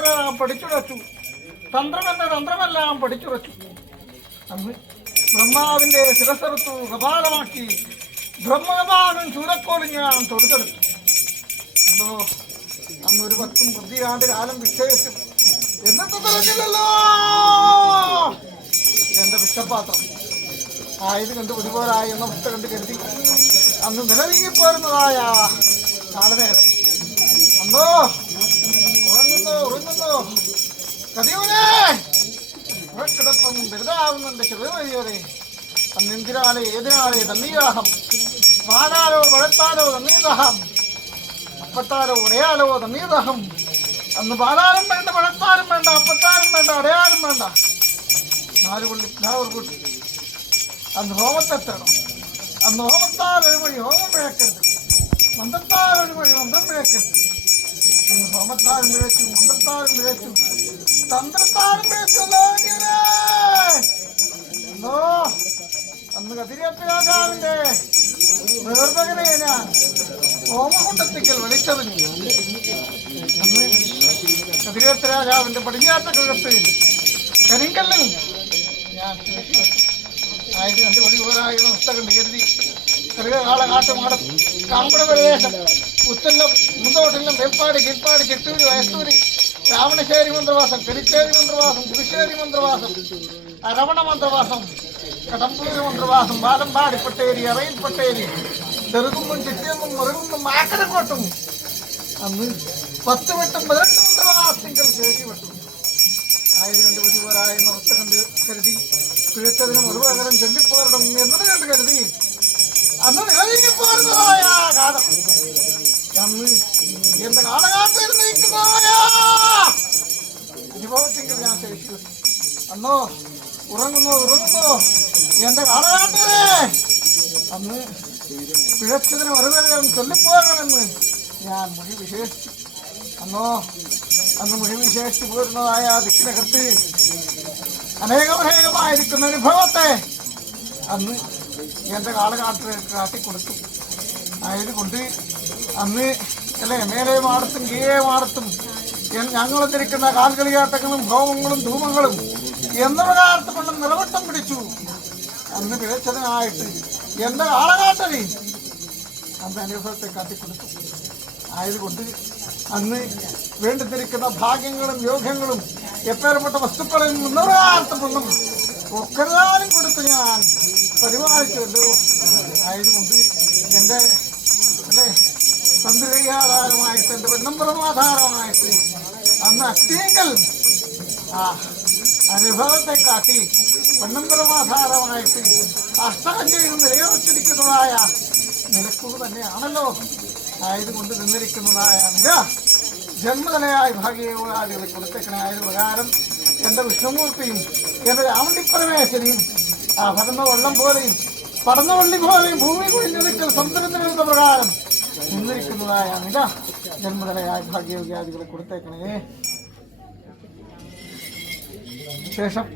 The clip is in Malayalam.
നാം പഠിച്ചുറച്ചു തന്ത്രമെന്ന തന്ത്രമെല്ലാം പഠിച്ചുറച്ചു അന്ന് ബ്രഹ്മാവിന്റെ ശിരസെടുത്തു കപാലമാക്കി. ബ്രഹ്മകപാലൻ ചൂരക്കോളി ഞാൻ തൊടുത്തെടുത്തു അല്ലോ അന്ന് ഒരു പത്തും പതിയാണ്ട് കാലം വിക്ഷേപിച്ചു എന്നിട്ട് തെളിഞ്ഞില്ലല്ലോ? എന്റെ വിഷപാത്രം ആയത് കണ്ട് ഒരുപോലായി എന്ന വൃത്ത കണ്ട് കരുതി. അന്ന് നിലവിങ്ങിപ്പോരുന്നതായ കാലനേരം. വലുതാവുന്നുണ്ട് ചെറുവഴിയോരെ അന്നെന്തിനാലെ ഏതിനാലെ തന്നീദാഹം പാലാലോ പഴത്താലോ തന്നീദാഹം അപ്പത്താലോ ഉടയാലോ തന്നീദാഹം അന്ന് പാലാലും വേണ്ട പഴത്താലും വേണ്ട അപ്പത്താലും വേണ്ട അടയാലും വേണ്ട നാല് പുള്ളി പ്ലാവർ കൂട്ടി അന്ന് ഹോമത്തെത്തണം അന്ന് ഹോമത്താൽ ഒരു വഴി ഹോമം പിഴക്കരുത് മന്ത്രത്താൽ ഒരു വഴി മന്ത്രം പിഴക്കരുത് അന്ന് ഹോമത്താലും പിഴച്ചു മന്ത്രത്താലും പിഴച്ചു തന്ത്രത്താലും പിഴച്ചല്ലോ ഹോമകുണ്ടത്തിക്കൽ വിളിച്ചതിന് കതിരിയപ്പ രാജാവിന്റെ പടിഞ്ഞാറ്റ കിഴത്ത് കരിങ്കല്ലിൽ ഞാൻ ആയിരത്തി രണ്ട് അവസ്ഥ കണ്ട് കരുതി. ചെറിയ കാള കാട്ടുമാടം കാമ്പട പ്രദേശം. പുത്തല്ലം മുന്തോട്ടില്ലം വെപ്പാട് കിൽപ്പാട് ചെട്ടൂര് വയസ്തൂര്. രാവണശ്ശേരി മന്ത്രവാസം പെരിച്ചേരി മന്ത്രവാസം പുതുശ്ശേരി മന്ത്രവാസം അരവണ മന്ത്രവാസം കടമ്പൂര് മന്ത്രവാസം ബാലമ്പാടി പട്ടേരി അറയിൽ പട്ടേരി. ചെറുകുമ്പും ചിറ്റിയമ്പും മുറുകുമ്പും മാക്കരക്കോട്ടും അന്ന് പത്ത് വെട്ടും പതിനെട്ട് മന്ത്രവാസത്തിങ്കൽ ശേഷി വെട്ടും. ആയിരം കണ്ട് പതിവരായ അവസ്ഥ കണ്ട് കരുതി. പിഴച്ചതിന് മുറിവകരം ചെല്ലിപ്പോരണം എന്നത് കണ്ട് കരുതി. അന്ന് നിലനിൽപ്പോരുന്നതായ കാലം അന്ന് എന്റെ കാലഘട്ടത്തിൽ നിൽക്കുന്നതായ അനുഭവത്തെങ്കിൽ ഞാൻ ശേഷി അന്നോ ഉറങ്ങുന്നോ ഉറങ്ങുന്നോ എന്റെ കാലഘട്ടത്തിലെ അന്ന് പിഴച്ചതിന് മറുപകരം ചൊല്ലിപ്പോകണമെന്ന് ഞാൻ മുഴി വിശേഷിച്ചു അന്നോ അന്ന് മുഴി വിശേഷിച്ചു പോരുന്നതായ ദിക്കിനകത്ത് അനേകമനേകമായിരിക്കുന്ന അനുഭവത്തെ അന്ന് എന്റെ കാലഘട്ടത്തിൽ കാട്ടിക്കൊടുത്തു. ആയതുകൊണ്ട് അന്ന് അല്ലെ മേലെ മാടത്തും കീഴേ മാടത്തും ഞങ്ങൾ തിരിക്കുന്ന കാൽകളിയാട്ടങ്ങളും ഭോമങ്ങളും ധൂമങ്ങളും എന്ന പ്രകാരത്തെ കൊണ്ട് നിറവട്ടം പിടിച്ചു. അന്ന് പിഴച്ചതിനായിട്ട് എന്റെ കാലഘട്ടത്തിൽ അന്ന് അനുഭവത്തെ കാട്ടിക്കൊടുത്തു. ആയതുകൊണ്ട് അന്ന് വേണ്ടിത്തിരിക്കുന്ന ഭാഗ്യങ്ങളും യോഗങ്ങളും എപ്പേർപ്പെട്ട വസ്തുക്കളിൽ നിന്നൊരാർത്ഥമൊന്നും ഒക്കെല്ലാവരും കൊടുത്ത് ഞാൻ പരിപാലിച്ചുകൊണ്ട് ആയതുകൊണ്ട് എന്റെ എന്റെ തന്ത്രിയാധാരമായിട്ട് എന്റെ പെണ്ണമ്പറമാധാരമായിട്ട് അന്ന് അത്യങ്കൽ ആ അനുഭവത്തെ കാട്ടി പെണ്ണമ്പ്രമാധാരമായിട്ട് അഷ്ടകം നിലയുറച്ചിരിക്കുന്നതായ നിലക്കുക തന്നെയാണല്ലോ. ആയതുകൊണ്ട് നിന്നിരിക്കുന്നതായ നില ജന്മതലയായ ഭാഗ്യയോഗാദികളെ കൊടുത്തേക്കണയായ പ്രകാരം എന്റെ വിഷ്ണുമൂർത്തിയും എന്റെ രാമണ്ടിപ്പരമേശ്വരിയും ആ പരന്ന വെള്ളം പോലെയും പടന്ന വള്ളി പോലെയും ഭൂമി കുഴിഞ്ഞെടുക്കൽ സമുദ്രത്തിനെന്ന പ്രകാരം നിന്നിരിക്കുന്നതായ നില ജന്മതലയായ ഭാഗ്യയോഗ്യാദികളെ കൊടുത്തേക്കണേ. ശേഷം